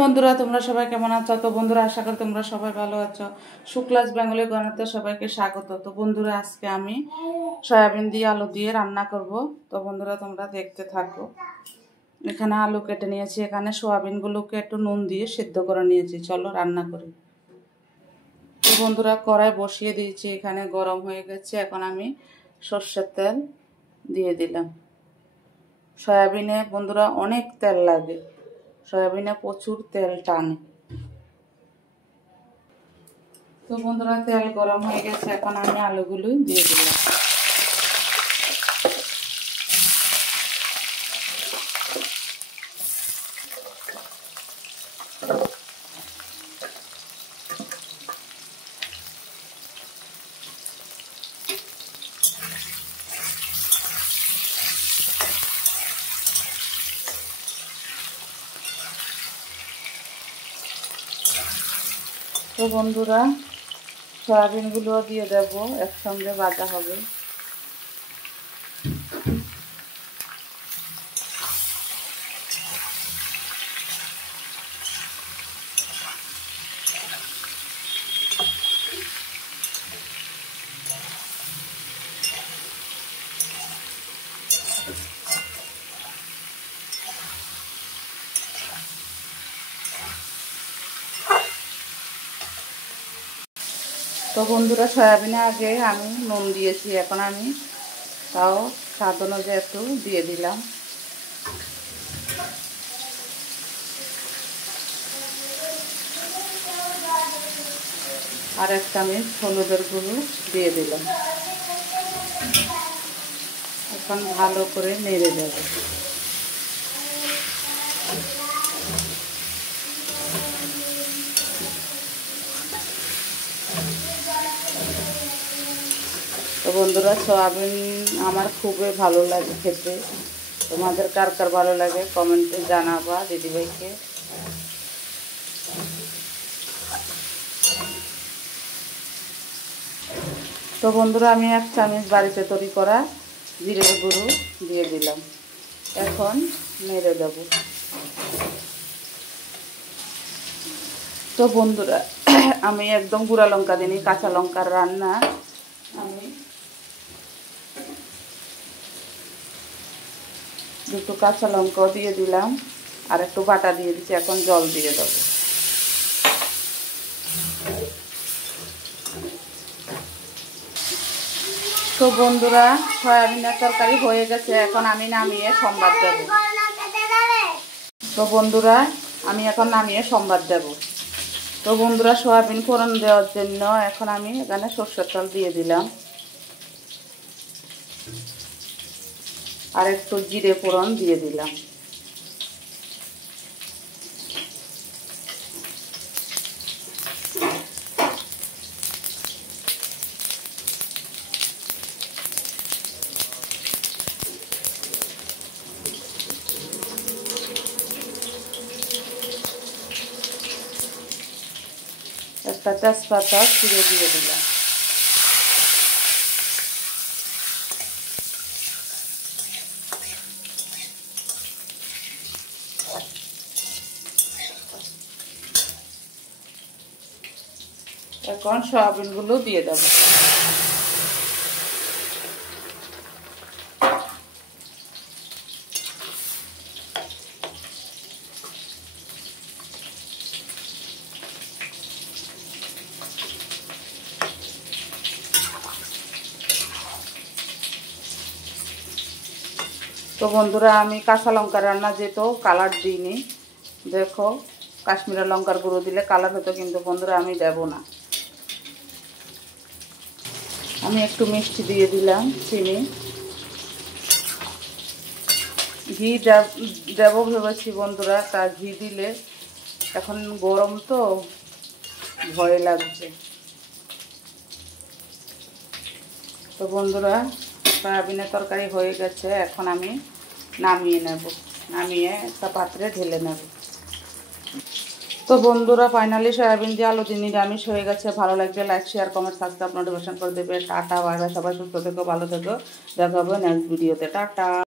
বন্ধুরা তোমরা সবাই কেমন আছো? তো বন্ধুরা আশা করি তোমরা সবাই ভালো আছো। শুক্লাস বেঙ্গলি গণতে সবাইকে স্বাগত। তো বন্ধুরা আজকে আমি সয়াবিন দিয়ে আলু দিয়ে রান্না করব। তো বন্ধুরা তোমরা দেখতে থাকো। এখানে আলু কেটে নিয়েছি, এখানে সয়াবিনগুলোকে একটু নুন দিয়ে সিদ্ধ করে নিয়েছি। চলো রান্না করি। তো বন্ধুরা কড়াই বসিয়ে দিয়েছি, এখানে গরম হয়ে গেছে। এখন আমি সর্ষের তেল দিয়ে দিলাম। সয়াবিনে বন্ধুরা অনেক তেল লাগে, সয়াবিনে প্রচুর তেল টানে। তো বন্ধুরা তেল গরম হয়ে গেছে, এখন আমি আলুগুলো দিয়ে দিলাম। তো বন্ধুরা সয়াবিনগুলো দিয়ে দেব, একসঙ্গে ভাজা হবে। তো বন্ধুরা সয়াবিনে আগে আমি নুন দিয়েছি, এখন আমি তাও স্বাদ অনুযায়ী একটু দিয়ে দিলাম। আর 1 চামচ হলুদের গুঁড়ো দিয়ে দিলাম। এখন ভালো করে নেড়ে দেব। তো বন্ধুরা সয়াবিন আমার খুবই ভালো লাগে খেতে। তোমাদের কার কার ভালো লাগে কমেন্টে জানাবা দিদিভাইকে। তো বন্ধুরা আমি 1 চামচ বাড়িতে তৈরি করা জিরের গুঁড়ো দিয়ে দিলাম। এখন নেড়ে দেব। তো বন্ধুরা আমি একদম গুঁড়া লঙ্কা দিইনি, কাঁচা লঙ্কার রান্না। আমি 2টো কাঁচা লঙ্কাও দিয়ে দিলাম, আর একটু বাটা দিয়ে দিচ্ছি। এখন জল দিয়ে দেব। তো বন্ধুরা সয়াবিনের তরকারি হয়ে গেছে, এখন আমি নামিয়ে সম্বাদ দেব। তো বন্ধুরা আমি এখন নামিয়ে সম্বাদ দেব। তো বন্ধুরা সয়াবিন ফোড়ন দেওয়ার জন্য এখন আমি এখানে সরষের তেল দিয়ে দিলাম, আর একটু জিরে ফোড়ন দিয়ে দিলাম। একটা তেজপাতা ছিঁড়ে দিয়ে দিলাম। এখন সয়াবিনগুলো দিয়ে দেব। তো বন্ধুরা আমি কাঁচা লঙ্কা রান্না যেহেতু কালার দিইনি, দেখো কাশ্মীরি লঙ্কার গুঁড়ো দিলে কালার হতো, কিন্তু বন্ধুরা আমি দেব না। আমি একটু মিষ্টি দিয়ে দিলাম, চিনি। ঘি দেব ভেবেছি বন্ধুরা, তা ঘি দিলে এখন গরম তো ভয় লাগছে। তো বন্ধুরা সয়াবিনের তরকারি হয়ে গেছে, এখন আমি নামিয়ে নেব। নামিয়ে একটা পাত্রে ঢেলে নেব। তো বন্ধুরা ফাইনালি সয়াবিন দিয়ে আলু দিয়ে নিরামিষ হয়ে গেছে। ভালো লাগলে like share comment subscribe notification করে দেবে। টাটা বাই বাই, সবাই সুস্থ থেকো, ভালো থেকো। দেখা হবে নেক্সট ভিডিওতে। টাটা।